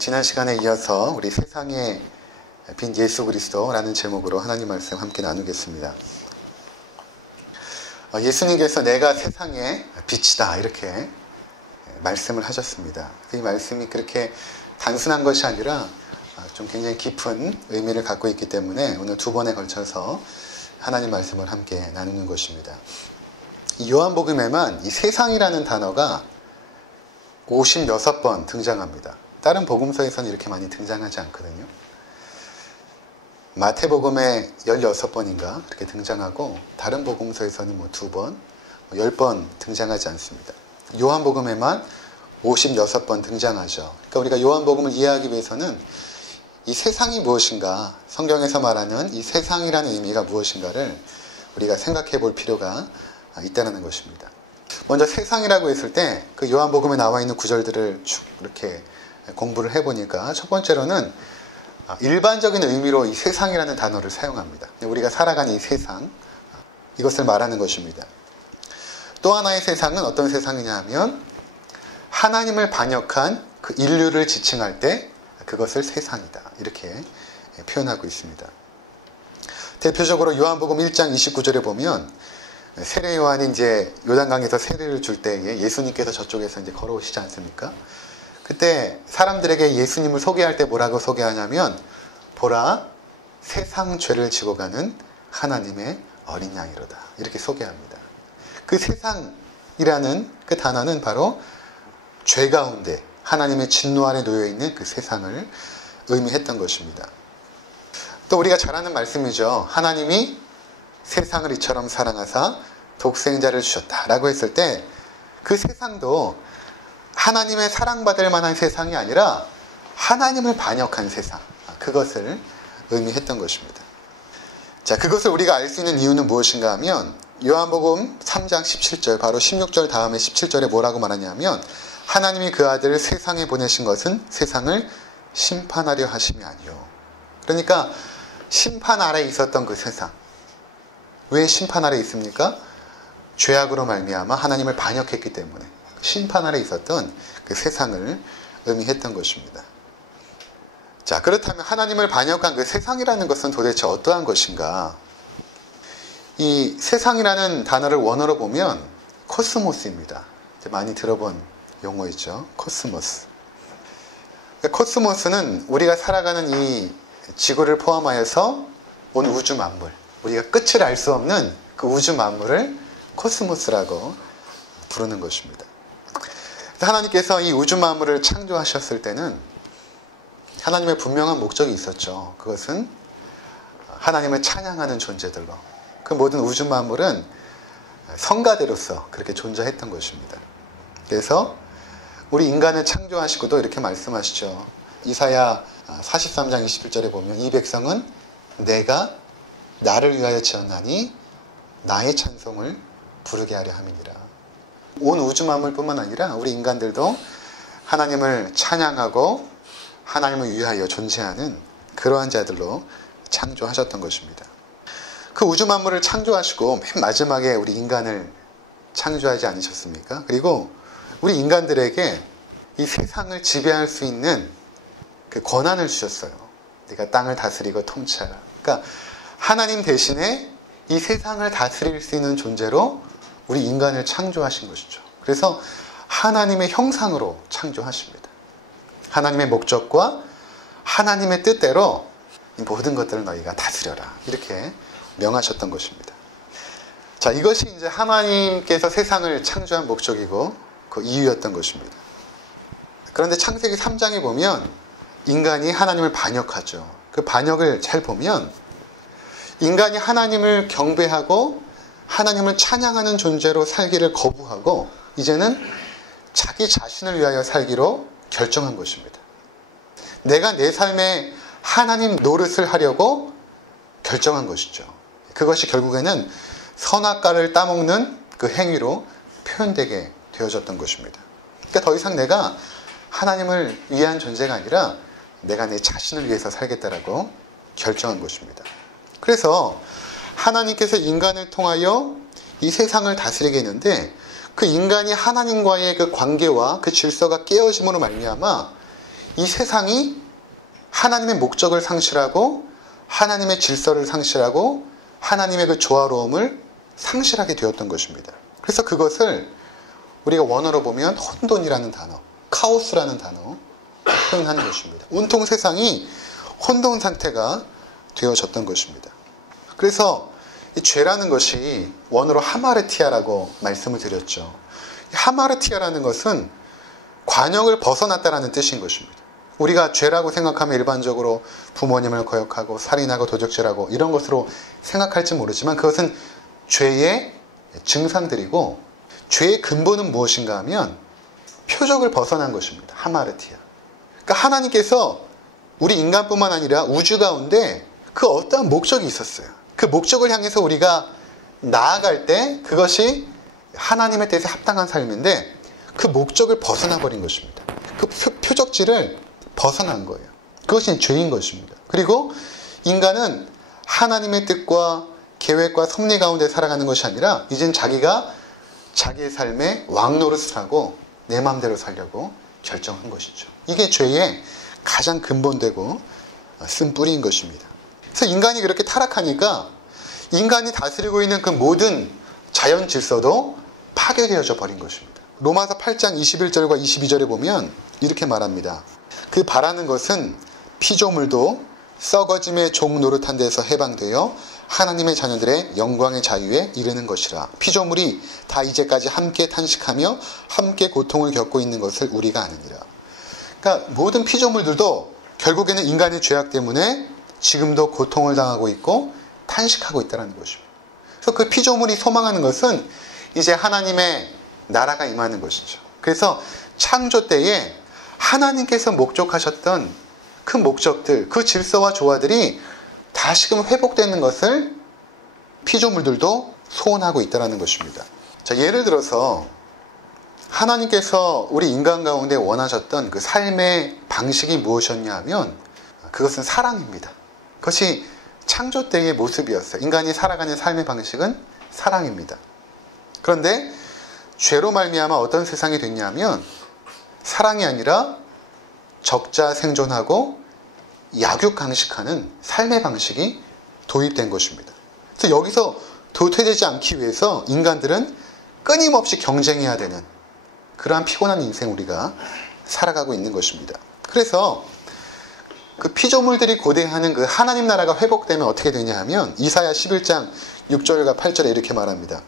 지난 시간에 이어서 우리 세상의 빛 예수 그리스도라는 제목으로 하나님 말씀 함께 나누겠습니다. 예수님께서 내가 세상의 빛이다 이렇게 말씀을 하셨습니다. 이 말씀이 그렇게 단순한 것이 아니라 좀 굉장히 깊은 의미를 갖고 있기 때문에 오늘 두 번에 걸쳐서 하나님 말씀을 함께 나누는 것입니다. 이 요한복음에만 이 세상이라는 단어가 56번 등장합니다. 다른 복음서에서는 이렇게 많이 등장하지 않거든요. 마태복음에 16번인가 그렇게 등장하고 다른 복음서에서는 2번, 10번 등장하지 않습니다. 요한복음에만 56번 등장하죠. 그러니까 우리가 요한복음을 이해하기 위해서는 이 세상이 무엇인가, 성경에서 말하는 이 세상이라는 의미가 무엇인가를 우리가 생각해 볼 필요가 있다는 것입니다. 먼저 세상이라고 했을 때 그 요한복음에 나와 있는 구절들을 쭉 이렇게 공부를 해보니까 첫 번째로는 일반적인 의미로 이 세상이라는 단어를 사용합니다. 우리가 살아가는 이 세상, 이것을 말하는 것입니다. 또 하나의 세상은 어떤 세상이냐 하면 하나님을 반역한 그 인류를 지칭할 때 그것을 세상이다 이렇게 표현하고 있습니다. 대표적으로 요한복음 1장 29절에 보면 세례 요한이 이제 요단강에서 세례를 줄 때에 예수님께서 저쪽에서 이제 걸어오시지 않습니까? 그때 사람들에게 예수님을 소개할 때 뭐라고 소개하냐면 보라 세상 죄를 지고 가는 하나님의 어린 양이로다 이렇게 소개합니다. 그 세상이라는 그 단어는 바로 죄 가운데 하나님의 진노 아래 놓여 있는 그 세상을 의미했던 것입니다. 또 우리가 잘 아는 말씀이죠. 하나님이 세상을 이처럼 사랑하사 독생자를 주셨다라고 했을 때 그 세상도 하나님의 사랑받을 만한 세상이 아니라 하나님을 반역한 세상, 그것을 의미했던 것입니다. 자, 그것을 우리가 알 수 있는 이유는 무엇인가 하면 요한복음 3장 17절, 바로 16절 다음에 17절에 뭐라고 말하냐면 하나님이 그 아들을 세상에 보내신 것은 세상을 심판하려 하심이 아니요. 그러니까 심판 아래 있었던 그 세상, 왜 심판 아래 있습니까? 죄악으로 말미암아 하나님을 반역했기 때문에 심판 아래 있었던 그 세상을 의미했던 것입니다. 자, 그렇다면 하나님을 반역한 그 세상이라는 것은 도대체 어떠한 것인가? 이 세상이라는 단어를 원어로 보면 코스모스입니다. 많이 들어본 용어이죠. 코스모스. 코스모스는 우리가 살아가는 이 지구를 포함하여서 온 우주 만물, 우리가 끝을 알 수 없는 그 우주 만물을 코스모스라고 부르는 것입니다. 하나님께서 이 우주 만물을 창조하셨을 때는 하나님의 분명한 목적이 있었죠. 그것은 하나님을 찬양하는 존재들로 그 모든 우주 만물은 성가대로서 그렇게 존재했던 것입니다. 그래서 우리 인간을 창조하시고도 이렇게 말씀하시죠. 이사야 43장 21절에 보면 이 백성은 내가 나를 위하여 지었나니 나의 찬송을 부르게 하려 함이니라. 온 우주 만물뿐만 아니라 우리 인간들도 하나님을 찬양하고 하나님을 위하여 존재하는 그러한 자들로 창조하셨던 것입니다. 그 우주 만물을 창조하시고 맨 마지막에 우리 인간을 창조하지 않으셨습니까? 그리고 우리 인간들에게 이 세상을 지배할 수 있는 그 권한을 주셨어요. 네가 땅을 다스리고 통치하라. 그러니까 하나님 대신에 이 세상을 다스릴 수 있는 존재로 우리 인간을 창조하신 것이죠. 그래서 하나님의 형상으로 창조하십니다. 하나님의 목적과 하나님의 뜻대로 이 모든 것들을 너희가 다스려라 이렇게 명하셨던 것입니다. 자, 이것이 이제 하나님께서 세상을 창조한 목적이고 그 이유였던 것입니다. 그런데 창세기 3장에 보면 인간이 하나님을 반역하죠. 그 반역을 잘 보면 인간이 하나님을 경배하고 하나님을 찬양하는 존재로 살기를 거부하고 이제는 자기 자신을 위하여 살기로 결정한 것입니다. 내가 내 삶에 하나님 노릇을 하려고 결정한 것이죠. 그것이 결국에는 선악과를 따먹는 그 행위로 표현되게 되어졌던 것입니다. 그러니까 더 이상 내가 하나님을 위한 존재가 아니라 내가 내 자신을 위해서 살겠다라고 결정한 것입니다. 그래서 하나님께서 인간을 통하여 이 세상을 다스리게 했는데 그 인간이 하나님과의 그 관계와 그 질서가 깨어짐으로 말미암아 이 세상이 하나님의 목적을 상실하고 하나님의 질서를 상실하고 하나님의 그 조화로움을 상실하게 되었던 것입니다. 그래서 그것을 우리가 원어로 보면 혼돈이라는 단어, 카오스라는 단어 표현하는 것입니다. 온통 세상이 혼돈 상태가 되어졌던 것입니다. 그래서 이 죄라는 것이 원어로 하마르티아라고 말씀을 드렸죠. 하마르티아라는 것은 관역을 벗어났다라는 뜻인 것입니다. 우리가 죄라고 생각하면 일반적으로 부모님을 거역하고 살인하고 도적질하고 이런 것으로 생각할지 모르지만 그것은 죄의 증상들이고 죄의 근본은 무엇인가 하면 표적을 벗어난 것입니다. 하마르티아. 그러니까 하나님께서 우리 인간뿐만 아니라 우주 가운데 그 어떠한 목적이 있었어요. 그 목적을 향해서 우리가 나아갈 때 그것이 하나님의 뜻에 합당한 삶인데 그 목적을 벗어나 버린 것입니다. 그 표적지를 벗어난 거예요. 그것이 죄인 것입니다. 그리고 인간은 하나님의 뜻과 계획과 섭리 가운데 살아가는 것이 아니라 이젠 자기가 자기의 삶에 왕노릇을 하고 내 마음대로 살려고 결정한 것이죠. 이게 죄의 가장 근본되고 쓴 뿌리인 것입니다. 그래서 인간이 그렇게 타락하니까 인간이 다스리고 있는 그 모든 자연 질서도 파괴되어져 버린 것입니다. 로마서 8장 21절과 22절에 보면 이렇게 말합니다. 그 바라는 것은 피조물도 썩어짐의 종 노릇한 데서 해방되어 하나님의 자녀들의 영광의 자유에 이르는 것이라. 피조물이 다 이제까지 함께 탄식하며 함께 고통을 겪고 있는 것을 우리가 아느니라. 그러니까 모든 피조물들도 결국에는 인간의 죄악 때문에 지금도 고통을 당하고 있고 탄식하고 있다는 것입니다. 그래서 그 피조물이 소망하는 것은 이제 하나님의 나라가 임하는 것이죠. 그래서 창조 때에 하나님께서 목적하셨던 그 목적들, 그 질서와 조화들이 다시금 회복되는 것을 피조물들도 소원하고 있다는 것입니다. 자, 예를 들어서 하나님께서 우리 인간 가운데 원하셨던 그 삶의 방식이 무엇이었냐 하면 그것은 사랑입니다. 그것이 창조 때의 모습이었어요. 인간이 살아가는 삶의 방식은 사랑입니다. 그런데 죄로 말미암아 어떤 세상이 됐냐면 사랑이 아니라 적자 생존하고 약육강식하는 삶의 방식이 도입된 것입니다. 그래서 여기서 도태되지 않기 위해서 인간들은 끊임없이 경쟁해야 되는 그러한 피곤한 인생 우리가 살아가고 있는 것입니다. 그래서 그 피조물들이 고대하는 그 하나님 나라가 회복되면 어떻게 되냐 하면 이사야 11장 6절과 8절에 이렇게 말합니다.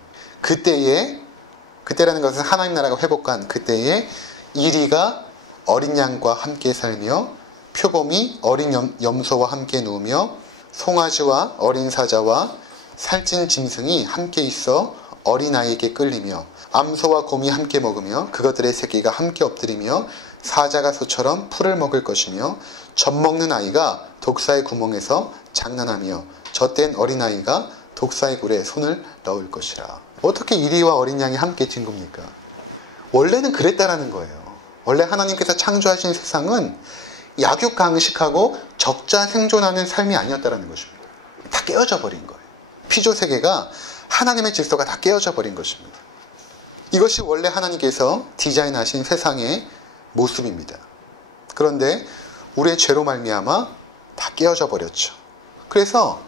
그때라는 것은 하나님 나라가 회복한 그때에 이리가 어린 양과 함께 살며 표범이 어린 염소와 함께 누우며 송아지와 어린 사자와 살찐 짐승이 함께 있어 어린아이에게 끌리며 암소와 곰이 함께 먹으며 그것들의 새끼가 함께 엎드리며 사자가 소처럼 풀을 먹을 것이며 젖먹는 아이가 독사의 구멍에서 장난하며 젖된 어린아이가 독사의 굴에 손을 넣을 것이라. 어떻게 이리와 어린 양이 함께 진 겁니까? 원래는 그랬다라는 거예요. 원래 하나님께서 창조하신 세상은 약육강식하고 적자 생존하는 삶이 아니었다는 것입니다. 다 깨어져 버린 거예요. 피조세계가 하나님의 질서가 다 깨어져 버린 것입니다. 이것이 원래 하나님께서 디자인하신 세상의 모습입니다. 그런데 우리의 죄로 말미암아 다 깨어져 버렸죠. 그래서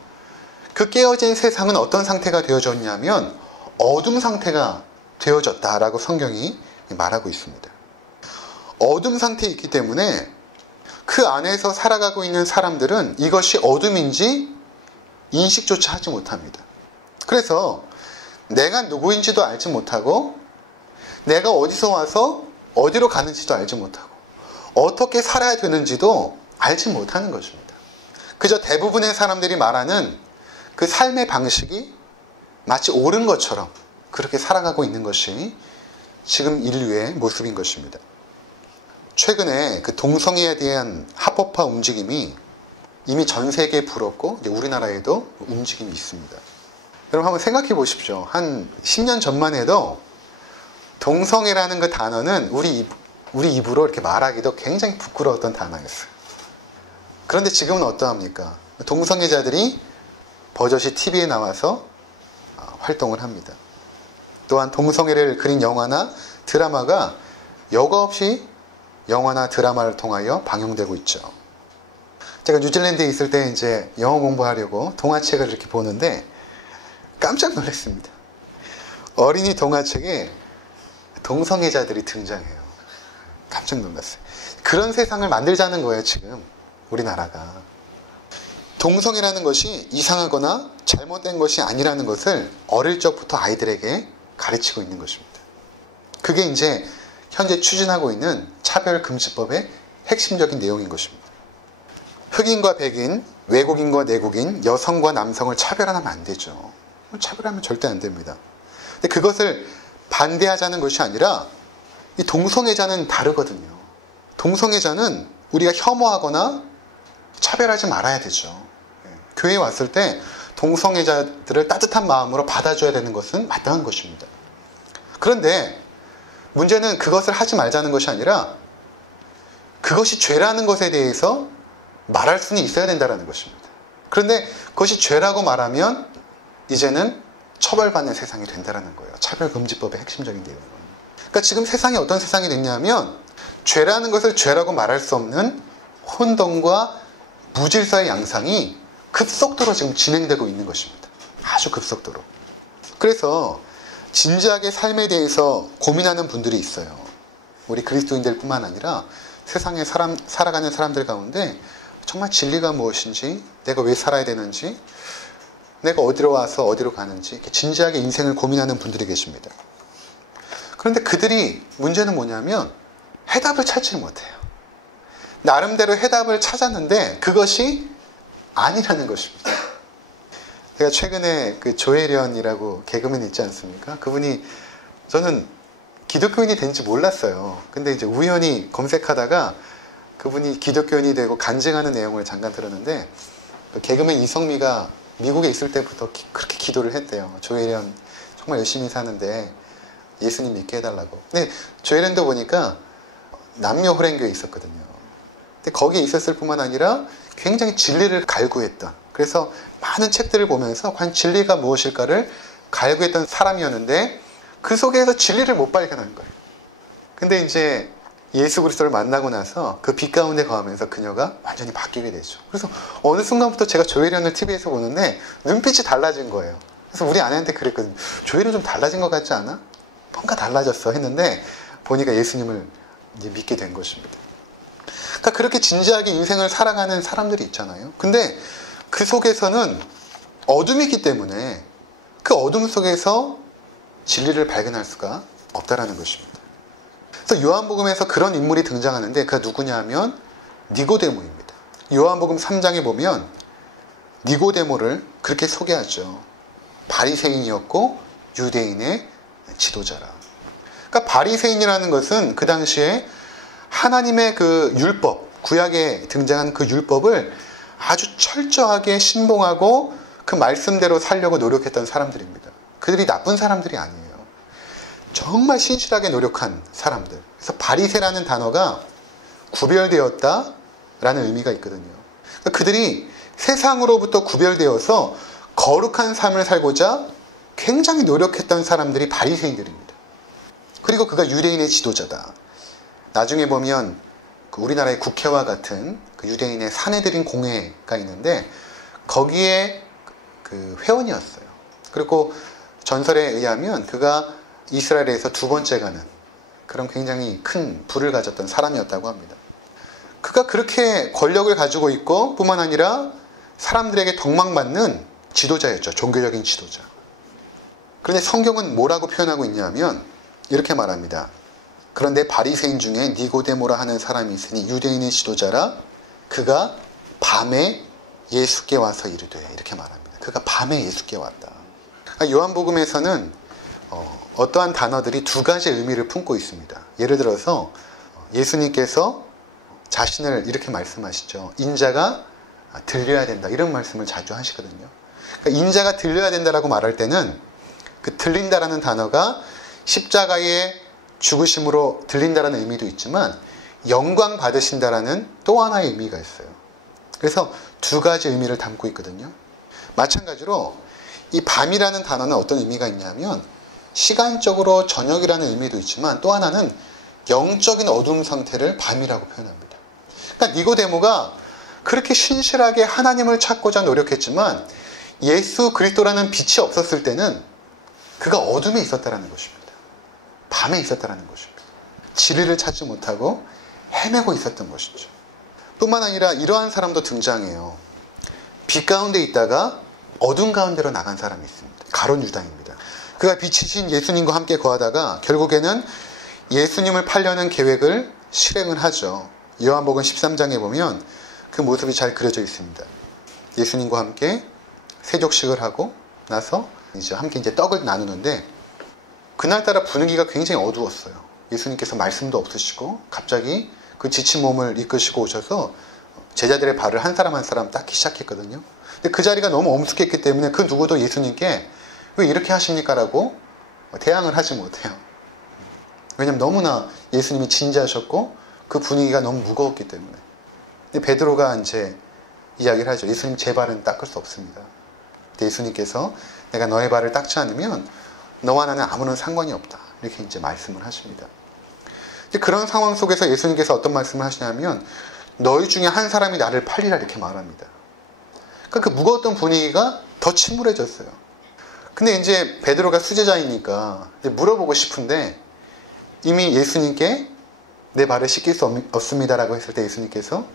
그 깨어진 세상은 어떤 상태가 되어졌냐면 어둠 상태가 되어졌다라고 성경이 말하고 있습니다. 어둠 상태에 있기 때문에 그 안에서 살아가고 있는 사람들은 이것이 어둠인지 인식조차 하지 못합니다. 그래서 내가 누구인지도 알지 못하고 내가 어디서 와서 어디로 가는지도 알지 못하고 어떻게 살아야 되는지도 알지 못하는 것입니다. 그저 대부분의 사람들이 말하는 그 삶의 방식이 마치 옳은 것처럼 그렇게 살아가고 있는 것이 지금 인류의 모습인 것입니다. 최근에 그 동성애에 대한 합법화 움직임이 이미 전 세계에 불었고 이제 우리나라에도 움직임이 있습니다. 여러분 한번 생각해 보십시오. 한 10년 전만 해도 동성애라는 그 단어는 우리 입으로 이렇게 말하기도 굉장히 부끄러웠던 단어였어요. 그런데 지금은 어떠합니까? 동성애자들이 버젓이 TV에 나와서 활동을 합니다. 또한 동성애를 그린 영화나 드라마가 여과 없이 영화나 드라마를 통하여 방영되고 있죠. 제가 뉴질랜드에 있을 때 이제 영어 공부하려고 동화책을 이렇게 보는데 깜짝 놀랐습니다. 어린이 동화책에 동성애자들이 등장해요. 깜짝 놀랐어요. 그런 세상을 만들자는 거예요, 지금 우리나라가. 동성애라는 것이 이상하거나 잘못된 것이 아니라는 것을 어릴 적부터 아이들에게 가르치고 있는 것입니다. 그게 이제 현재 추진하고 있는 차별금지법의 핵심적인 내용인 것입니다. 흑인과 백인, 외국인과 내국인, 여성과 남성을 차별하면 안 되죠. 차별하면 절대 안 됩니다. 근데 그것을 반대하자는 것이 아니라 이 동성애자는 다르거든요. 동성애자는 우리가 혐오하거나 차별하지 말아야 되죠. 교회에 왔을 때 동성애자들을 따뜻한 마음으로 받아줘야 되는 것은 마땅한 것입니다. 그런데 문제는 그것을 하지 말자는 것이 아니라 그것이 죄라는 것에 대해서 말할 수는 있어야 된다는 것입니다. 그런데 그것이 죄라고 말하면 이제는 처벌받는 세상이 된다는 거예요. 차별금지법의 핵심적인 내용은. 그러니까 지금 세상이 어떤 세상이 됐냐면 죄라는 것을 죄라고 말할 수 없는 혼돈과 무질서의 양상이 급속도로 지금 진행되고 있는 것입니다. 아주 급속도로. 그래서 진지하게 삶에 대해서 고민하는 분들이 있어요. 우리 그리스도인들 뿐만 아니라 세상에 살아가는 사람들 가운데 정말 진리가 무엇인지, 내가 왜 살아야 되는지, 내가 어디로 와서 어디로 가는지 이렇게 진지하게 인생을 고민하는 분들이 계십니다. 그런데 그들이 문제는 뭐냐면 해답을 찾지 못해요. 나름대로 해답을 찾았는데 그것이 아니라는 것입니다. 제가 최근에 그 조혜련이라고 개그맨 있지 않습니까? 그분이, 저는 기독교인이 된지 몰랐어요. 근데 이제 우연히 검색하다가 그분이 기독교인이 되고 간증하는 내용을 잠깐 들었는데, 개그맨 이성미가 미국에 있을 때부터 그렇게 기도를 했대요. 조혜련 정말 열심히 사는데 예수님 믿게 해달라고. 근데 조혜련도 보니까 남녀 호랭교에 있었거든요. 근데 거기에 있었을 뿐만 아니라 굉장히 진리를 갈구했던, 그래서 많은 책들을 보면서 과연 진리가 무엇일까를 갈구했던 사람이었는데 그 속에서 진리를 못 발견한 거예요. 근데 이제 예수 그리스도를 만나고 나서 그 빛 가운데 거하면서 그녀가 완전히 바뀌게 되죠. 그래서 어느 순간부터 제가 조혜련을 TV에서 보는데 눈빛이 달라진 거예요. 그래서 우리 아내한테 그랬거든요. 조혜련 좀 달라진 것 같지 않아? 뭔가 달라졌어 했는데 보니까 예수님을 이제 믿게 된 것입니다. 그러니까 그렇게 진지하게 인생을 살아가는 사람들이 있잖아요. 근데 그 속에서는 어둠이기 때문에 그 어둠 속에서 진리를 발견할 수가 없다라는 것입니다. 그래서 요한복음에서 그런 인물이 등장하는데 그가 누구냐 하면 니고데모입니다. 요한복음 3장에 보면 니고데모를 그렇게 소개하죠. 바리새인이었고 유대인의 지도자라. 그러니까 바리새인이라는 것은 그 당시에 하나님의 그 율법, 구약에 등장한 그 율법을 아주 철저하게 신봉하고 그 말씀대로 살려고 노력했던 사람들입니다. 그들이 나쁜 사람들이 아니에요. 정말 신실하게 노력한 사람들. 그래서 바리새라는 단어가 구별되었다라는 의미가 있거든요. 그러니까 그들이 세상으로부터 구별되어서 거룩한 삶을 살고자 굉장히 노력했던 사람들이 바리새인들입니다. 그리고 그가 유대인의 지도자다. 나중에 보면 우리나라의 국회와 같은 그 유대인의 사내들인 공회가 있는데 거기에 그 회원이었어요. 그리고 전설에 의하면 그가 이스라엘에서 두 번째 가는 그런 굉장히 큰 부를 가졌던 사람이었다고 합니다. 그가 그렇게 권력을 가지고 있고 뿐만 아니라 사람들에게 덕망받는 지도자였죠. 종교적인 지도자. 그런데 성경은 뭐라고 표현하고 있냐면 이렇게 말합니다. 그런데 바리새인 중에 니고데모라 하는 사람이 있으니 유대인의 지도자라. 그가 밤에 예수께 와서 이르되, 이렇게 말합니다. 그가 밤에 예수께 왔다. 요한복음에서는 어떠한 단어들이 두 가지 의미를 품고 있습니다. 예를 들어서 예수님께서 자신을 이렇게 말씀하시죠. 인자가 들려야 된다, 이런 말씀을 자주 하시거든요. 그러니까 인자가 들려야 된다라고 말할 때는 그 들린다라는 단어가 십자가의 죽으심으로 들린다라는 의미도 있지만 영광 받으신다라는 또 하나의 의미가 있어요. 그래서 두 가지 의미를 담고 있거든요. 마찬가지로 이 밤이라는 단어는 어떤 의미가 있냐면 시간적으로 저녁이라는 의미도 있지만 또 하나는 영적인 어두움 상태를 밤이라고 표현합니다. 그러니까 니고데모가 그렇게 신실하게 하나님을 찾고자 노력했지만 예수 그리스도라는 빛이 없었을 때는 그가 어둠에 있었다는 것입니다. 밤에 있었다는 것입니다. 진리를 찾지 못하고 헤매고 있었던 것이죠. 뿐만 아니라 이러한 사람도 등장해요. 빛 가운데 있다가 어둠 가운데로 나간 사람이 있습니다. 가룟 유다입니다. 그가 빛이신 예수님과 함께 거하다가 결국에는 예수님을 팔려는 계획을 실행을 하죠. 요한복음 13장에 보면 그 모습이 잘 그려져 있습니다. 예수님과 함께 세족식을 하고 나서 함께 떡을 나누는데 그날따라 분위기가 굉장히 어두웠어요. 예수님께서 말씀도 없으시고 갑자기 그 지친 몸을 이끄시고 오셔서 제자들의 발을 한 사람 한 사람 닦기 시작했거든요. 근데 그 자리가 너무 엄숙했기 때문에 그 누구도 예수님께 왜 이렇게 하십니까? 라고 대항을 하지 못해요. 왜냐면 너무나 예수님이 진지하셨고 그 분위기가 너무 무거웠기 때문에. 근데 베드로가 이제 이야기를 하죠. 예수님 제 발은 닦을 수 없습니다. 근데 예수님께서 내가 너의 발을 닦지 않으면 너와 나는 아무런 상관이 없다. 이렇게 이제 말씀을 하십니다. 그런 상황 속에서 예수님께서 어떤 말씀을 하시냐면 너희 중에 한 사람이 나를 팔리라 이렇게 말합니다. 그러니까 그 무거웠던 분위기가 더 침울해졌어요. 근데 이제 베드로가 수제자이니까 이제 물어보고 싶은데 이미 예수님께 내 발을 씻길 수 없습니다라고 했을 때 예수님께서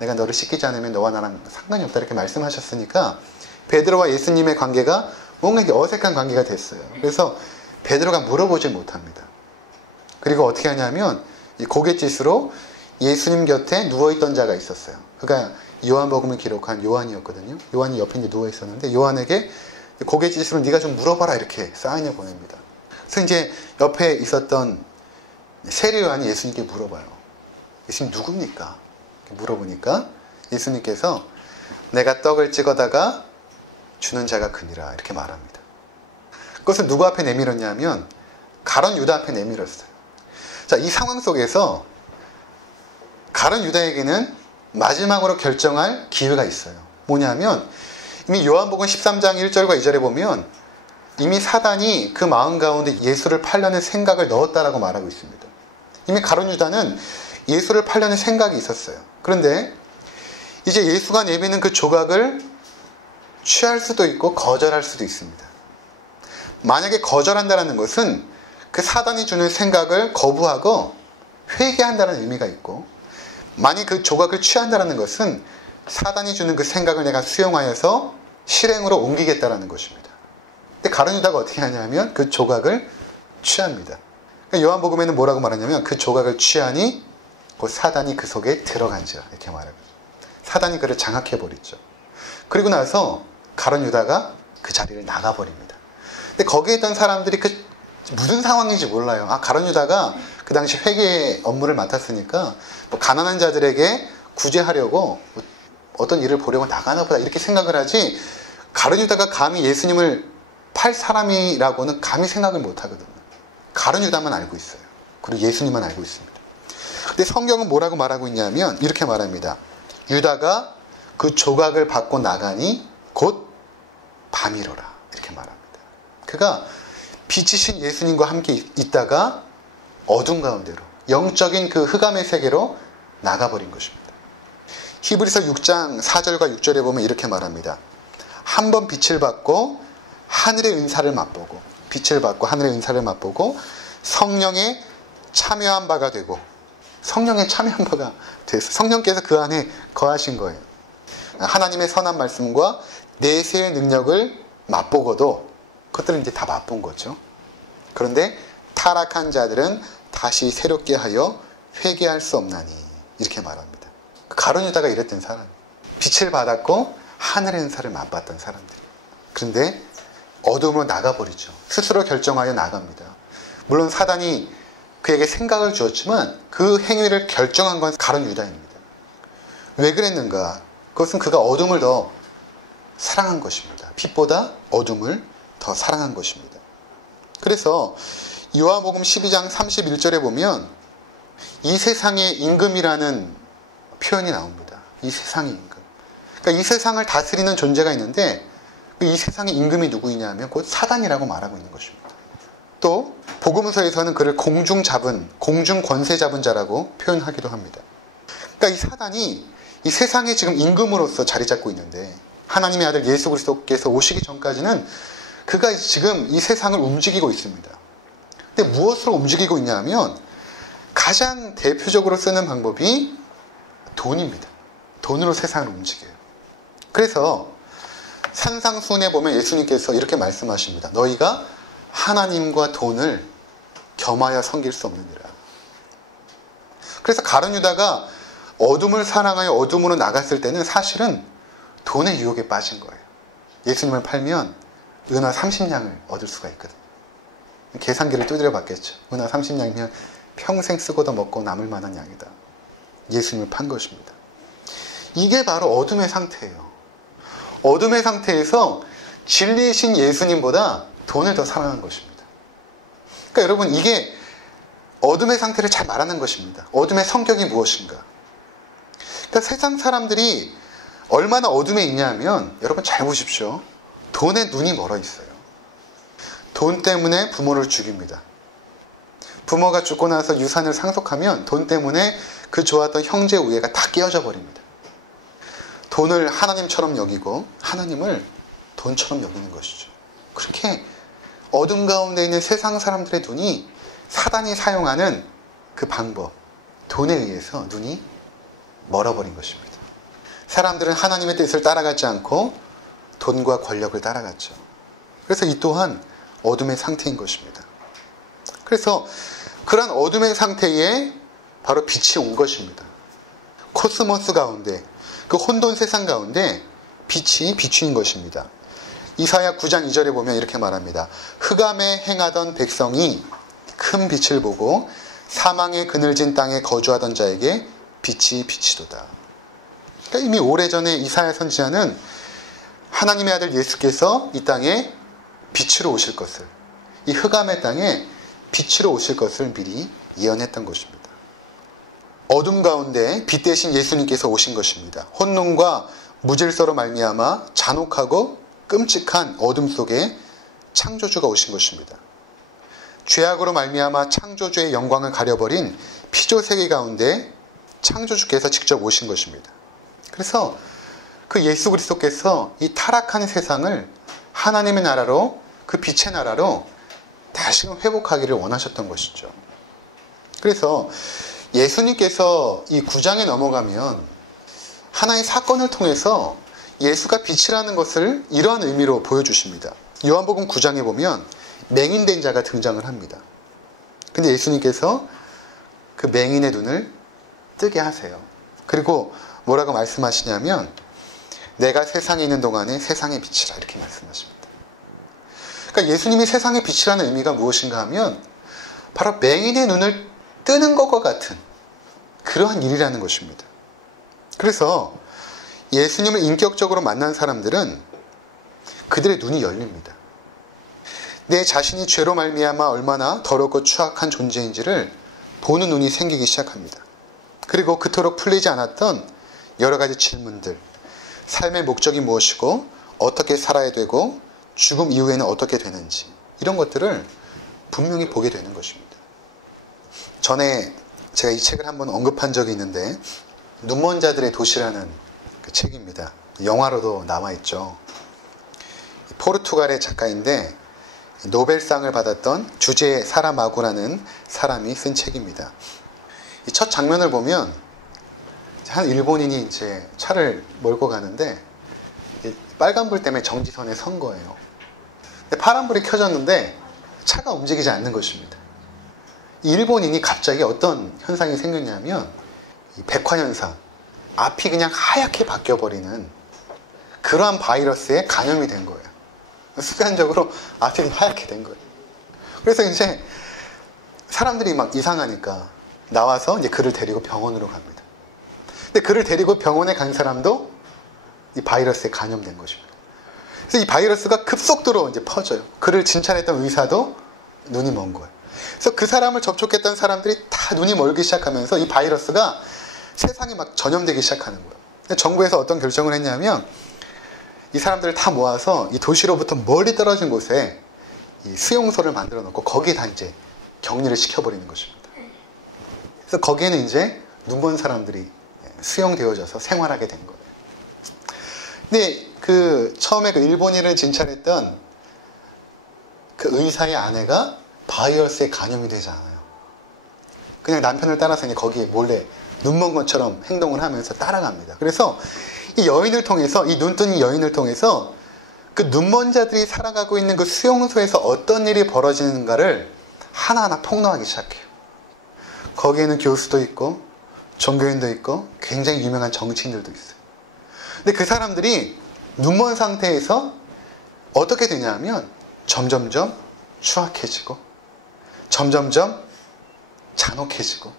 내가 너를 씻기지 않으면 너와 나랑 상관이 없다 이렇게 말씀하셨으니까 베드로와 예수님의 관계가 뭔가 이게 어색한 관계가 됐어요. 그래서 베드로가 물어보질 못합니다. 그리고 어떻게 하냐면 이 고갯짓으로 예수님 곁에 누워있던 자가 있었어요. 그가 요한복음을 기록한 요한이었거든요. 요한이 옆에 이제 누워있었는데 요한에게 고갯짓으로 네가 좀 물어봐라 이렇게 사인을 보냅니다. 그래서 이제 옆에 있었던 세례 요한이 예수님께 물어봐요. 예수님 누굽니까? 물어보니까 예수님께서 내가 떡을 찍어다가 주는 자가 그니라 이렇게 말합니다. 그것을 누구 앞에 내밀었냐면 가룟 유다 앞에 내밀었어요. 자, 이 상황 속에서 가룟 유다에게는 마지막으로 결정할 기회가 있어요. 뭐냐면 이미 요한복음 13장 1절과 2절에 보면 이미 사단이 그 마음 가운데 예수를 팔려는 생각을 넣었다라고 말하고 있습니다. 이미 가룟 유다는 예수를 팔려는 생각이 있었어요. 그런데 이제 예수가 내미는 그 조각을 취할 수도 있고 거절할 수도 있습니다. 만약에 거절한다는 것은 그 사단이 주는 생각을 거부하고 회개한다는 의미가 있고 만약 그 조각을 취한다는 것은 사단이 주는 그 생각을 내가 수용하여서 실행으로 옮기겠다는 것입니다. 근데 가룟 유다가 어떻게 하냐면 그 조각을 취합니다. 그러니까 요한복음에는 뭐라고 말하냐면 그 조각을 취하니 그 사단이 그 속에 들어간지라 이렇게 말합니다. 사단이 그를 장악해버리죠. 그리고 나서 가룟 유다가 그 자리를 나가버립니다. 근데 거기에 있던 사람들이 그 무슨 상황인지 몰라요. 아, 가룟 유다가 그 당시 회계 업무를 맡았으니까 뭐 가난한 자들에게 구제하려고 뭐 어떤 일을 보려고 나가나 보다 이렇게 생각을 하지 가룟 유다가 감히 예수님을 팔 사람이라고는 감히 생각을 못 하거든요. 가룟 유다만 알고 있어요. 그리고 예수님만 알고 있습니다. 근데 성경은 뭐라고 말하고 있냐면 이렇게 말합니다. 유다가 그 조각을 받고 나가니 곧 밤이로라 이렇게 말합니다. 그가 빛이신 예수님과 함께 있다가 어둠 가운데로 영적인 그 흑암의 세계로 나가버린 것입니다. 히브리서 6장 4절과 6절에 보면 이렇게 말합니다. 한 번 빛을 받고 하늘의 은사를 맛보고 빛을 받고 하늘의 은사를 맛보고 성령에 참여한 바가 되고 성령에 참여한 바가 됐어요. 성령께서 그 안에 거하신 거예요. 하나님의 선한 말씀과 내세의 능력을 맛보고도 그것들은 이제 다 맛본 거죠. 그런데 타락한 자들은 다시 새롭게 하여 회개할 수 없나니 이렇게 말합니다. 가룟 유다가 이랬던 사람, 빛을 받았고 하늘의 은사를 맛봤던 사람들. 그런데 어둠으로 나가버리죠. 스스로 결정하여 나갑니다. 물론 사단이 그에게 생각을 주었지만 그 행위를 결정한 건 가룟 유다입니다. 왜 그랬는가? 그것은 그가 어둠을 더 사랑한 것입니다. 빛보다 어둠을 더 사랑한 것입니다. 그래서 요한복음 12장 31절에 보면 이 세상의 임금이라는 표현이 나옵니다. 이 세상의 임금. 그러니까 이 세상을 다스리는 존재가 있는데 이 세상의 임금이 누구이냐면 곧 사단이라고 말하고 있는 것입니다. 또 복음서에서는 그를 공중 권세 잡은 자라고 표현하기도 합니다. 그러니까 이 사단이 이 세상에 지금 임금으로서 자리 잡고 있는데 하나님의 아들 예수 그리스도께서 오시기 전까지는 그가 지금 이 세상을 움직이고 있습니다. 근데 무엇으로 움직이고 있냐 하면 가장 대표적으로 쓰는 방법이 돈입니다. 돈으로 세상을 움직여요. 그래서 산상수훈에 보면 예수님께서 이렇게 말씀하십니다. 너희가 하나님과 돈을 겸하여 섬길 수 없느니라. 그래서 가룟 유다가 어둠을 사랑하여 어둠으로 나갔을 때는 사실은 돈의 유혹에 빠진 거예요. 예수님을 팔면 은화 30냥을 얻을 수가 있거든요. 계산기를 두드려 봤겠죠. 은화 30냥이면 평생 쓰고도 먹고 남을 만한 양이다. 예수님을 판 것입니다. 이게 바로 어둠의 상태예요. 어둠의 상태에서 진리이신 예수님보다 돈을 더 사랑한 것입니다. 그러니까 여러분, 이게 어둠의 상태를 잘 말하는 것입니다. 어둠의 성격이 무엇인가? 그러니까 세상 사람들이 얼마나 어둠에 있냐 하면 여러분 잘 보십시오. 돈에 눈이 멀어 있어요. 돈 때문에 부모를 죽입니다. 부모가 죽고 나서 유산을 상속하면 돈 때문에 그 좋았던 형제 우애가 다 깨어져 버립니다. 돈을 하나님처럼 여기고 하나님을 돈처럼 여기는 것이죠. 그렇게 어둠 가운데 있는 세상 사람들의 눈이 사단이 사용하는 그 방법, 돈에 의해서 눈이 멀어버린 것입니다. 사람들은 하나님의 뜻을 따라가지 않고 돈과 권력을 따라갔죠. 그래서 이 또한 어둠의 상태인 것입니다. 그래서 그러한 어둠의 상태에 바로 빛이 온 것입니다. 코스모스 가운데, 그 혼돈 세상 가운데 빛이 비추인 것입니다. 이사야 9장 2절에 보면 이렇게 말합니다. 흑암에 행하던 백성이 큰 빛을 보고 사망의 그늘진 땅에 거주하던 자에게 빛이 비치도다. 그러니까 이미 오래전에 이사야 선지자는 하나님의 아들 예수께서 이 땅에 빛으로 오실 것을, 이 흑암의 땅에 빛으로 오실 것을 미리 예언했던 것입니다. 어둠 가운데 빛 대신 예수님께서 오신 것입니다. 혼돈과 무질서로 말미암아 잔혹하고 끔찍한 어둠 속에 창조주가 오신 것입니다. 죄악으로 말미암아 창조주의 영광을 가려버린 피조세계 가운데 창조주께서 직접 오신 것입니다. 그래서 그 예수 그리스도께서 이 타락한 세상을 하나님의 나라로, 그 빛의 나라로 다시금 회복하기를 원하셨던 것이죠. 그래서 예수님께서 이 9장에 넘어가면 하나의 사건을 통해서 예수가 빛이라는 것을 이러한 의미로 보여주십니다. 요한복음 9장에 보면 맹인된 자가 등장을 합니다. 근데 예수님께서 그 맹인의 눈을 뜨게 하세요. 그리고 뭐라고 말씀하시냐면 내가 세상에 있는 동안에 세상의 빛이라 이렇게 말씀하십니다. 그러니까 예수님이 세상의 빛이라는 의미가 무엇인가 하면 바로 맹인의 눈을 뜨는 것과 같은 그러한 일이라는 것입니다. 그래서 예수님을 인격적으로 만난 사람들은 그들의 눈이 열립니다. 내 자신이 죄로 말미암아 얼마나 더럽고 추악한 존재인지를 보는 눈이 생기기 시작합니다. 그리고 그토록 풀리지 않았던 여러 가지 질문들, 삶의 목적이 무엇이고 어떻게 살아야 되고 죽음 이후에는 어떻게 되는지, 이런 것들을 분명히 보게 되는 것입니다. 전에 제가 이 책을 한번 언급한 적이 있는데 눈먼 자들의 도시라는 그 책입니다. 영화로도 나와있죠. 포르투갈의 작가인데 노벨상을 받았던 주제 사라마고라는 사람이 쓴 책입니다. 이 첫 장면을 보면 한 일본인이 이제 차를 몰고 가는데 빨간불 때문에 정지선에 선 거예요. 근데 파란불이 켜졌는데 차가 움직이지 않는 것입니다. 이 일본인이 갑자기 어떤 현상이 생겼냐면 이 백화현상, 앞이 그냥 하얗게 바뀌어버리는 그러한 바이러스에 감염이 된 거예요. 순간적으로 앞이 하얗게 된 거예요. 그래서 이제 사람들이 막 이상하니까 나와서 이제 그를 데리고 병원으로 갑니다. 근데 그를 데리고 병원에 간 사람도 이 바이러스에 감염된 것입니다. 그래서 이 바이러스가 급속도로 이제 퍼져요. 그를 진찰했던 의사도 눈이 먼 거예요. 그래서 그 사람을 접촉했던 사람들이 다 눈이 멀기 시작하면서 이 바이러스가 세상에 막 전염되기 시작하는 거예요. 근데 정부에서 어떤 결정을 했냐면 이 사람들을 다 모아서 이 도시로부터 멀리 떨어진 곳에 이 수용소를 만들어 놓고 거기에다 이제 격리를 시켜버리는 것입니다. 그래서 거기에는 이제 눈먼 사람들이 수용되어져서 생활하게 된 거예요. 근데 그 처음에 그 일본인을 진찰했던 그 의사의 아내가 바이러스에 감염이 되지 않아요. 그냥 남편을 따라서 거기에 몰래 눈먼 것처럼 행동을 하면서 따라갑니다. 그래서 이 여인을 통해서, 이 눈뜬 여인을 통해서 그 눈먼 자들이 살아가고 있는 그 수용소에서 어떤 일이 벌어지는가를 하나하나 폭로하기 시작해요. 거기에는 교수도 있고 종교인도 있고 굉장히 유명한 정치인들도 있어요. 근데 그 사람들이 눈먼 상태에서 어떻게 되냐 하면 점점점 추악해지고 점점점 잔혹해지고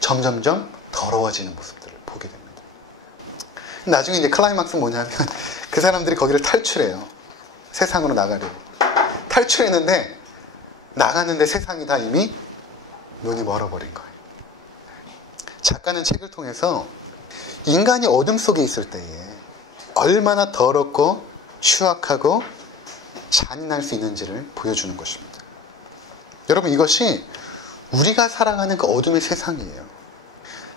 점점점 더러워지는 모습들을 보게 됩니다. 나중에 이제 클라이막스 뭐냐면 그 사람들이 거기를 탈출해요. 세상으로 나가려고. 탈출했는데 나가는데 세상이 다 이미 눈이 멀어버린 거예요. 작가는 책을 통해서 인간이 어둠 속에 있을 때에 얼마나 더럽고 추악하고 잔인할 수 있는지를 보여주는 것입니다. 여러분, 이것이 우리가 살아가는 그 어둠의 세상이에요.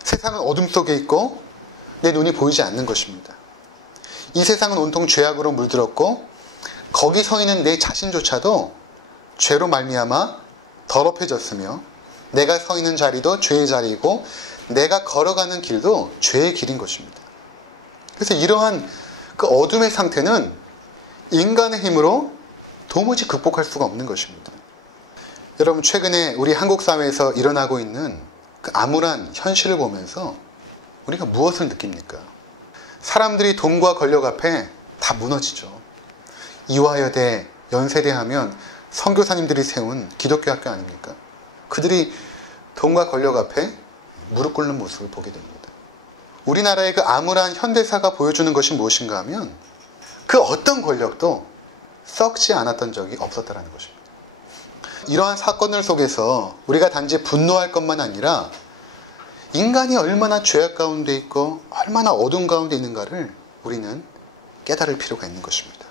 세상은 어둠 속에 있고 내 눈이 보이지 않는 것입니다. 이 세상은 온통 죄악으로 물들었고 거기 서 있는 내 자신조차도 죄로 말미암아 더럽혀졌으며 내가 서 있는 자리도 죄의 자리이고 내가 걸어가는 길도 죄의 길인 것입니다. 그래서 이러한 그 어둠의 상태는 인간의 힘으로 도무지 극복할 수가 없는 것입니다. 여러분, 최근에 우리 한국 사회에서 일어나고 있는 그 암울한 현실을 보면서 우리가 무엇을 느낍니까? 사람들이 돈과 권력 앞에 다 무너지죠. 이화여대, 연세대 하면 선교사님들이 세운 기독교 학교 아닙니까? 그들이 돈과 권력 앞에 무릎 꿇는 모습을 보게 됩니다. 우리나라의 그 암울한 현대사가 보여주는 것이 무엇인가 하면 그 어떤 권력도 썩지 않았던 적이 없었다는 것입니다. 이러한 사건들 속에서 우리가 단지 분노할 것만 아니라 인간이 얼마나 죄악 가운데 있고 얼마나 어둠 가운데 있는가를 우리는 깨달을 필요가 있는 것입니다.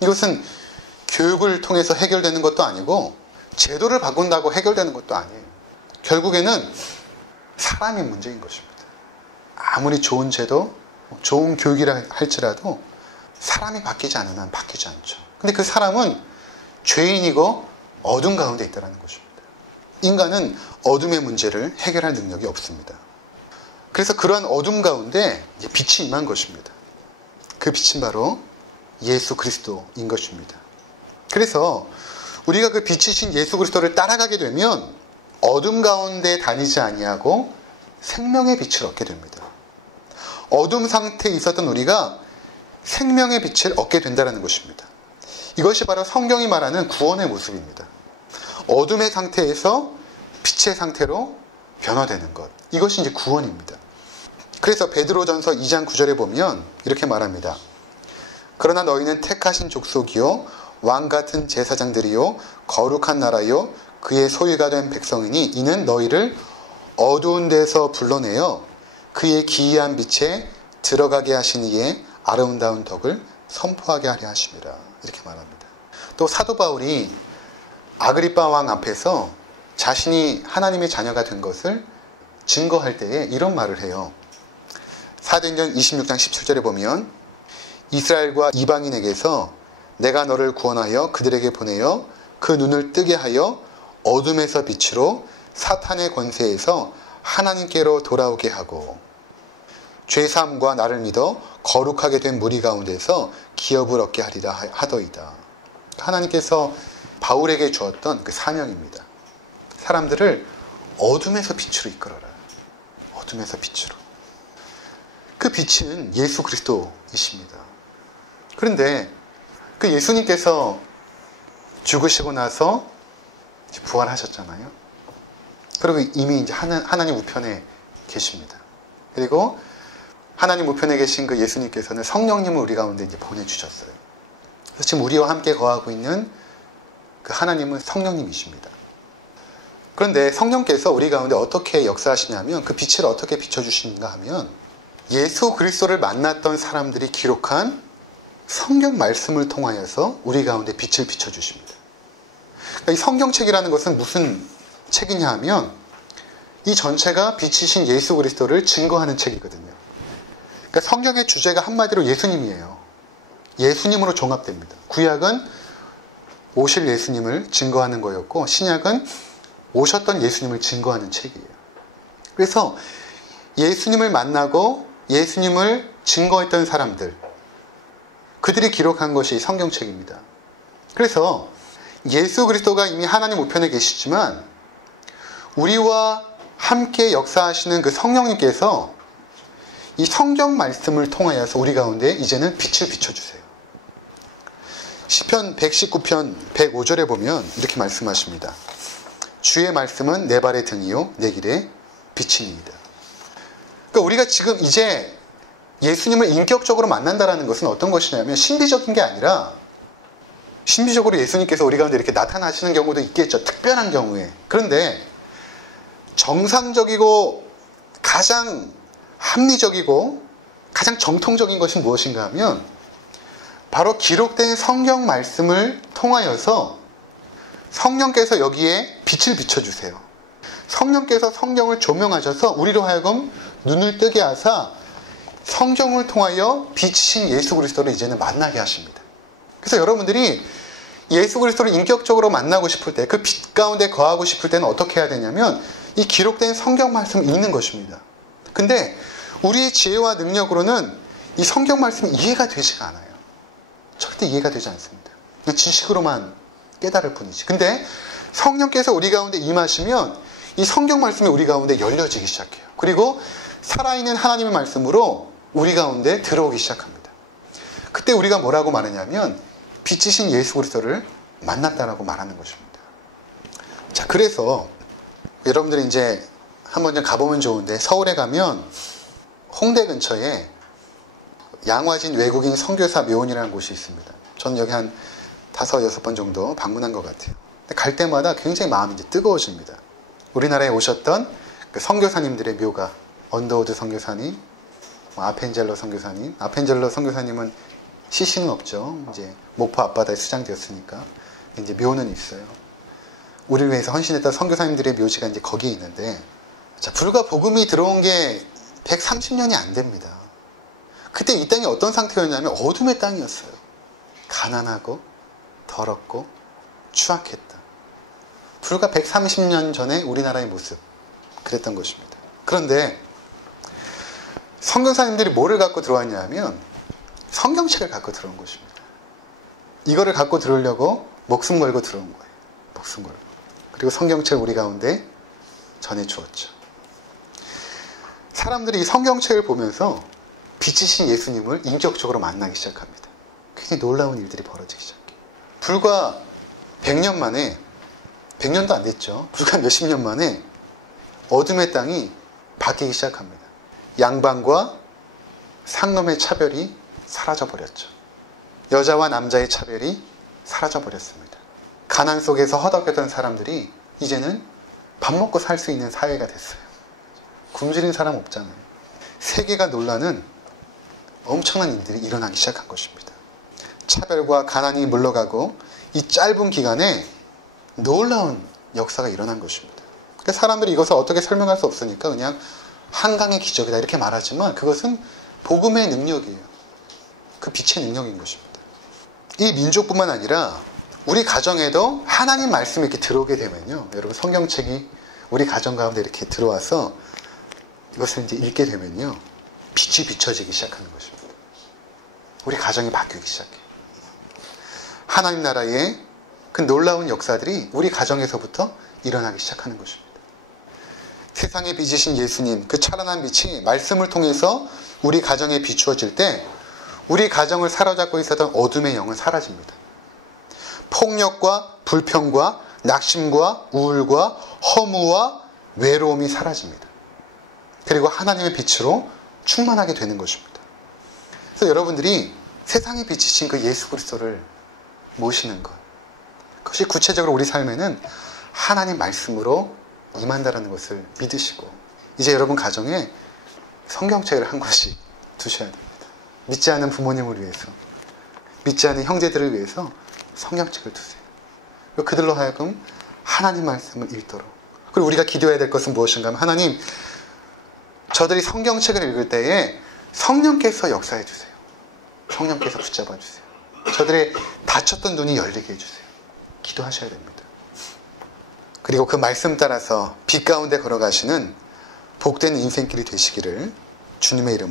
이것은 교육을 통해서 해결되는 것도 아니고 제도를 바꾼다고 해결되는 것도 아니에요. 결국에는 사람의 문제인 것입니다. 아무리 좋은 제도, 좋은 교육이라 할지라도 사람이 바뀌지 않는 한 바뀌지 않죠. 근데 그 사람은 죄인이고 어둠 가운데 있다는 것입니다. 인간은 어둠의 문제를 해결할 능력이 없습니다. 그래서 그러한 어둠 가운데 빛이 임한 것입니다. 그 빛은 바로 예수 그리스도인 것입니다. 그래서 우리가 그 빛이신 예수 그리스도를 따라가게 되면 어둠 가운데 다니지 아니하고 생명의 빛을 얻게 됩니다. 어둠 상태에 있었던 우리가 생명의 빛을 얻게 된다는 것입니다. 이것이 바로 성경이 말하는 구원의 모습입니다. 어둠의 상태에서 빛의 상태로 변화되는 것. 이것이 이제 구원입니다. 그래서 베드로전서 2장 9절에 보면 이렇게 말합니다. 그러나 너희는 택하신 족속이요 왕같은 제사장들이요 거룩한 나라요 그의 소유가 된 백성이니 이는 너희를 어두운 데서 불러내어 그의 기이한 빛에 들어가게 하신 이의 아름다운 덕을 선포하게 하려 하심이라. 이렇게 말합니다. 또 사도 바울이 아그리빠 왕 앞에서 자신이 하나님의 자녀가 된 것을 증거할 때에 이런 말을 해요. 사도행전 26장 17절에 보면 이스라엘과 이방인에게서 내가 너를 구원하여 그들에게 보내어 그 눈을 뜨게 하여 어둠에서 빛으로 사탄의 권세에서 하나님께로 돌아오게 하고 죄사함과 나를 믿어 거룩하게 된 무리 가운데서 기업을 얻게 하리라 하더이다. 하나님께서 바울에게 주었던 그 사명입니다. 사람들을 어둠에서 빛으로 이끌어라. 어둠에서 빛으로. 그 빛은 예수 그리스도이십니다. 그런데 그 예수님께서 죽으시고 나서 부활하셨잖아요. 그리고 이미 이제 하나님 우편에 계십니다. 그리고 하나님 우편에 계신 그 예수님께서는 성령님을 우리 가운데 이제 보내주셨어요. 그래서 지금 우리와 함께 거하고 있는 그 하나님은 성령님이십니다. 그런데 성령께서 우리 가운데 어떻게 역사하시냐면 그 빛을 어떻게 비춰주시는가 하면 예수 그리스도를 만났던 사람들이 기록한 성경 말씀을 통하여서 우리 가운데 빛을 비춰주십니다. 이 성경책이라는 것은 무슨 책이냐 하면 이 전체가 빛이신 예수 그리스도를 증거하는 책이거든요. 그러니까 성경의 주제가 한마디로 예수님이에요. 예수님으로 종합됩니다. 구약은 오실 예수님을 증거하는 거였고 신약은 오셨던 예수님을 증거하는 책이에요. 그래서 예수님을 만나고 예수님을 증거했던 사람들, 그들이 기록한 것이 성경책입니다. 그래서 예수 그리스도가 이미 하나님 우편에 계시지만 우리와 함께 역사하시는 그 성령님께서 이 성경 말씀을 통하여서 우리 가운데 이제는 빛을 비춰주세요. 시편 119편 105절에 보면 이렇게 말씀하십니다. 주의 말씀은 내 발의 등이요 내 길의 빛이니이다. 그러니까 우리가 지금 이제 예수님을 인격적으로 만난다는 것은 어떤 것이냐면 신비적인 게 아니라 신비적으로 예수님께서 우리 가운데 이렇게 나타나시는 경우도 있겠죠. 특별한 경우에. 그런데 정상적이고 가장 합리적이고 가장 정통적인 것이 무엇인가 하면 바로 기록된 성경 말씀을 통하여서 성령께서 여기에 빛을 비춰주세요. 성령께서 성경을 조명하셔서 우리로 하여금 눈을 뜨게 하사 성경을 통하여 빛이신 예수 그리스도를 이제는 만나게 하십니다. 그래서 여러분들이 예수 그리스도를 인격적으로 만나고 싶을 때, 그 빛 가운데 거하고 싶을 때는 어떻게 해야 되냐면 이 기록된 성경 말씀을 읽는 것입니다. 근데 우리의 지혜와 능력으로는 이 성경 말씀이 이해가 되지가 않아요. 절대 이해가 되지 않습니다. 그냥 지식으로만 깨달을 뿐이지. 근데 성령께서 우리 가운데 임하시면 이 성경 말씀이 우리 가운데 열려지기 시작해요. 그리고 살아있는 하나님의 말씀으로 우리 가운데 들어오기 시작합니다. 그때 우리가 뭐라고 말하냐면 빛이신 예수 그리스도를 만났다라고 말하는 것입니다. 자, 그래서 여러분들이 이제 한번 좀 가보면 좋은데 서울에 가면 홍대 근처에 양화진 외국인 선교사 묘원이라는 곳이 있습니다. 저는 여기 한 5, 6번 정도 방문한 것 같아요. 근데 갈 때마다 굉장히 마음이 이제 뜨거워집니다. 우리나라에 오셨던 그 선교사님들의 묘가, 언더우드 선교사님, 아펜젤러 선교사님. 아펜젤러 선교사님은 시신은 없죠. 이제 목포 앞바다에 수장되었으니까 이제 묘는 있어요. 우리를 위해서 헌신했던 선교사님들의 묘지가 이제 거기에 있는데, 자, 불과 복음이 들어온 게 130년이 안 됩니다. 그때 이 땅이 어떤 상태였냐면 어둠의 땅이었어요. 가난하고 더럽고 추악했다. 불과 130년 전에 우리나라의 모습, 그랬던 것입니다. 그런데 선교사님들이 뭐를 갖고 들어왔냐면 성경책을 갖고 들어온 것입니다. 이거를 갖고 들어오려고 목숨 걸고 들어온 거예요. 목숨 걸고. 그리고 성경책을 우리 가운데 전해 주었죠. 사람들이 이 성경책을 보면서 빛이신 예수님을 인격적으로 만나기 시작합니다. 굉장히 놀라운 일들이 벌어지기 시작해요. 불과 100년 만에, 100년도 안 됐죠. 불과 몇십 년 만에 어둠의 땅이 바뀌기 시작합니다. 양반과 상놈의 차별이 사라져버렸죠. 여자와 남자의 차별이 사라져버렸습니다. 가난 속에서 허덕였던 사람들이 이제는 밥 먹고 살 수 있는 사회가 됐어요. 굶주린 사람 없잖아요. 세계가 놀라는 엄청난 일들이 일어나기 시작한 것입니다. 차별과 가난이 물러가고 이 짧은 기간에 놀라운 역사가 일어난 것입니다. 사람들이 이것을 어떻게 설명할 수 없으니까 그냥 한강의 기적이다 이렇게 말하지만 그것은 복음의 능력이에요. 그 빛의 능력인 것입니다. 이 민족뿐만 아니라 우리 가정에도 하나님 말씀이 이렇게 들어오게 되면요, 여러분, 성경책이 우리 가정 가운데 이렇게 들어와서 이것을 이제 읽게 되면요, 빛이 비춰지기 시작하는 것입니다. 우리 가정이 바뀌기 시작해요. 하나님 나라의 그 놀라운 역사들이 우리 가정에서부터 일어나기 시작하는 것입니다. 세상에 빛이신 예수님, 그 찬란한 빛이 말씀을 통해서 우리 가정에 비추어질 때 우리 가정을 사로잡고 있었던 어둠의 영은 사라집니다. 폭력과 불평과 낙심과 우울과 허무와 외로움이 사라집니다. 그리고 하나님의 빛으로 충만하게 되는 것입니다. 그래서 여러분들이 세상에 비치신 그 예수 그리스도를 모시는 것, 그것이 구체적으로 우리 삶에는 하나님 말씀으로 임한다는 것을 믿으시고 이제 여러분 가정에 성경책을 한 권씩 두셔야 됩니다. 믿지 않는 부모님을 위해서, 믿지 않는 형제들을 위해서 성경책을 두세요. 그들로 하여금 하나님 말씀을 읽도록. 그리고 우리가 기도해야 될 것은 무엇인가 하면 하나님, 저들이 성경책을 읽을 때에 성령께서 역사해 주세요. 성령께서 붙잡아 주세요. 저들의 닫혔던 눈이 열리게 해주세요. 기도하셔야 됩니다. 그리고 그 말씀 따라서 빛 가운데 걸어가시는 복된 인생길이 되시기를 주님의 이름으로